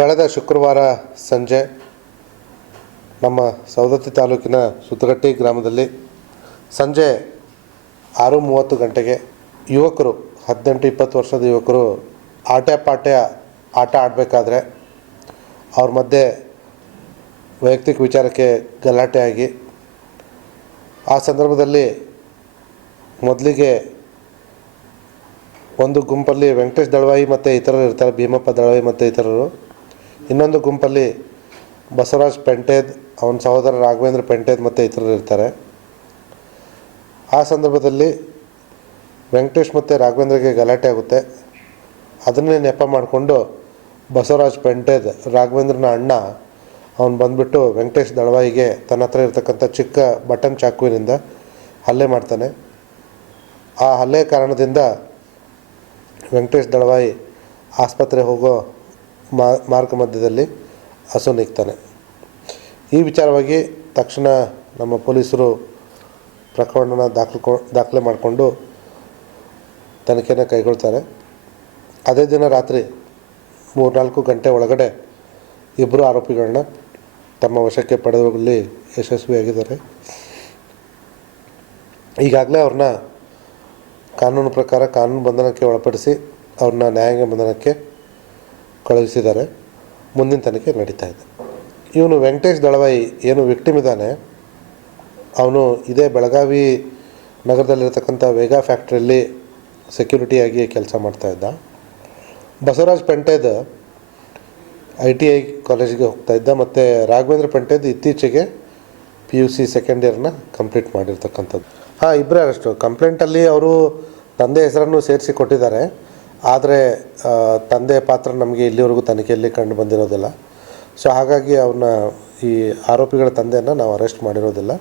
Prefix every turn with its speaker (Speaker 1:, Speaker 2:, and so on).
Speaker 1: ಕಳೆದ ಶುಕ್ರವಾರ ಸಂಜೆ ನಮ್ಮ ಸವದತ್ತಿ ತಾಲೂಕಿನ ಸುತ್ತಗಟ್ಟಿ ಗ್ರಾಮದಲ್ಲಿ ಸಂಜೆ ಆರು ಮೂವತ್ತು ಗಂಟೆಗೆ ಯುವಕರು, ಹದಿನೆಂಟು ಇಪ್ಪತ್ತು ವರ್ಷದ ಯುವಕರು ಆಟೆ ಪಾಟ್ಯ ಆಟ ಆಡಬೇಕಾದ್ರೆ ಅವ್ರ ಮಧ್ಯೆ ವೈಯಕ್ತಿಕ ವಿಚಾರಕ್ಕೆ ಗಲಾಟೆ ಆಗಿ ಆ ಸಂದರ್ಭದಲ್ಲಿ ಮೊದಲಿಗೆ ಒಂದು ಗುಂಪಲ್ಲಿ ವೆಂಕಟೇಶ್ ದಳವಾಯಿ ಮತ್ತು ಇತರರು ಇರ್ತಾರೆ, ಭೀಮಪ್ಪ ದಳವಾಯಿ ಮತ್ತು ಇತರರು. ಇನ್ನೊಂದು ಗುಂಪಲ್ಲಿ ಬಸವರಾಜ್ ಪೆಂಟೇದ್, ಅವನ ಸಹೋದರ ರಾಘವೇಂದ್ರ ಪೆಂಟೇದ್ ಮತ್ತು ಇತರರು ಇರ್ತಾರೆ. ಆ ಸಂದರ್ಭದಲ್ಲಿ ವೆಂಕಟೇಶ್ ಮತ್ತು ರಾಘವೇಂದ್ರಗೆ ಗಲಾಟೆ ಆಗುತ್ತೆ. ಅದನ್ನೇ ನೆಪ ಮಾಡಿಕೊಂಡು ಬಸವರಾಜ್ ಪೆಂಟೇದ್, ರಾಘವೇಂದ್ರನ ಅಣ್ಣ, ಅವನು ಬಂದ್ಬಿಟ್ಟು ವೆಂಕಟೇಶ್ ದಳವಾಯಿಗೆ ತನ್ನ ಹತ್ರ ಇರತಕ್ಕಂಥ ಚಿಕ್ಕ ಬಟನ್ ಚಾಕುವಿನಿಂದ ಹಲ್ಲೆ ಮಾಡ್ತಾನೆ. ಆ ಹಲ್ಲೆ ಕಾರಣದಿಂದ ವೆಂಕಟೇಶ್ ದಳವಾಯಿ ಆಸ್ಪತ್ರೆ ಹೋಗೋ ಮಾ- ಮಾರ್ಗ ಮಧ್ಯದಲ್ಲಿ ಹಸು ನಿಗ್ತಾನೆ. ಈ ವಿಚಾರವಾಗಿ ತಕ್ಷಣ ನಮ್ಮ ಪೊಲೀಸರು ಪ್ರಕರಣನ ದಾಖಲು ದಾಖಲೆ ಮಾಡಿಕೊಂಡು ತನಿಖೆಯನ್ನು ಕೈಗೊಳ್ತಾರೆ. ಅದೇ ದಿನ ರಾತ್ರಿ ಮೂರ್ನಾಲ್ಕು ಗಂಟೆ ಒಳಗಡೆ ಇಬ್ಬರು ಆರೋಪಿಗಳನ್ನ ತಮ್ಮ ವಶಕ್ಕೆ ಪಡೆದಲ್ಲಿ ಯಶಸ್ವಿಯಾಗಿದ್ದಾರೆ. ಈಗಾಗಲೇ ಅವ್ರನ್ನ ಕಾನೂನು ಪ್ರಕಾರ ಕಾನೂನು ಬಂಧನಕ್ಕೆ ಒಳಪಡಿಸಿ ಅವ್ರನ್ನ ನ್ಯಾಯಾಂಗ ಬಂಧನಕ್ಕೆ ಕಳುಹಿಸಿದ್ದಾರೆ ಮುಂದಿನ ತನಿಖೆ ನಡೀತಾ ಇದೆ. ಇವನು ವೆಂಕಟೇಶ್ ದಳವಾಯಿ ಏನು ವಿಕ್ಟಿಮ್ ಇದ್ದಾನೆ, ಅವನು ಇದೇ ಬೆಳಗಾವಿ ನಗರದಲ್ಲಿರತಕ್ಕಂಥ ವೇಗಾ ಫ್ಯಾಕ್ಟ್ರಿಯಲ್ಲಿ ಸೆಕ್ಯೂರಿಟಿಯಾಗಿ ಕೆಲಸ ಮಾಡ್ತಾಯಿದ್ದ Basavaraj Pented I T I ಕಾಲೇಜಿಗೆ ಹೋಗ್ತಾ ಇದ್ದ ಮತ್ತು ರಾಘವೇಂದ್ರ ಪೆಂಟೇದ್ ಇತ್ತೀಚೆಗೆ ಪಿ ಯು ಸಿ ಸೆಕೆಂಡ್ ಇಯರ್ನ ಕಂಪ್ಲೀಟ್ ಮಾಡಿರ್ತಕ್ಕಂಥದ್ದು. ಹಾಂ ಇಬ್ಬರೇ ಅಷ್ಟು. ಕಂಪ್ಲೇಂಟಲ್ಲಿ ಅವರು ತಂದೆ ಹೆಸರನ್ನು ಸೇರಿಸಿ ಕೊಟ್ಟಿದ್ದಾರೆ. ಆದರೆ ತಂದೆ ಪಾತ್ರ ನಮಗೆ ಇಲ್ಲಿವರೆಗೂ ತನಿಖೆಯಲ್ಲಿ ಕಂಡು ಬಂದಿರೋದಿಲ್ಲ. ಸೊ ಹಾಗಾಗಿ ಅವನ್ನ ಈ ಆರೋಪಿಗಳ ತಂದೆಯನ್ನು ನಾವು ಅರೆಸ್ಟ್ ಮಾಡಿರೋದಿಲ್ಲ.